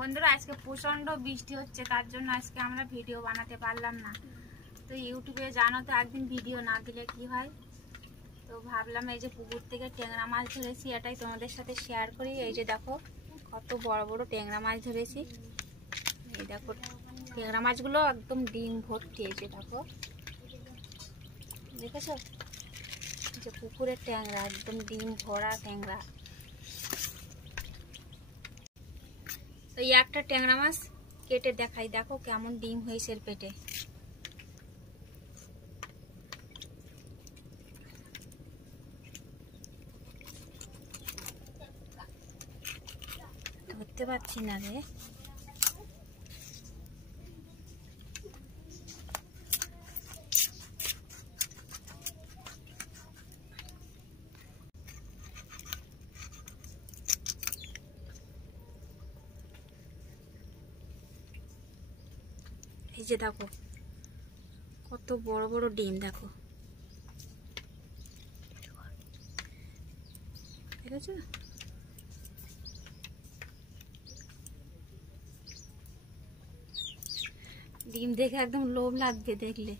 বন্ধুরা আজকে প্রচন্ড বৃষ্টি হচ্ছে, তার জন্য আজকে আমরা ভিডিও বানাতে পারলাম না। তো ইউটিউবে জানো তো একদিন ভিডিও না দিলে কি হয়, তো ভাবলাম এই যে পুকুর থেকে ট্যাংরা মাছ ধরেছি এটাই তোমাদের সাথে শেয়ার করি। এই যে দেখো কত বড় বড় ট্যাংরা মাছ ধরেছি। এই দেখো ট্যাংরা মাছগুলো একদম ডিম ভর্তি। এই যে দেখো, দেখেছো যে পুকুরের ট্যাংরা একদম ডিম ভরা ট্যাংরা। তো এই একটা ট্যাংরা মাছ কেটে দেখাই, দেখো কেমন ডিম হয়েছে এর পেটে। ধরতে পারছি না রে। এই যে দেখো কত বড় বড় ডিম, দেখো দেখেছো? ডিম দেখে একদম লোভ লাগবে দেখলে।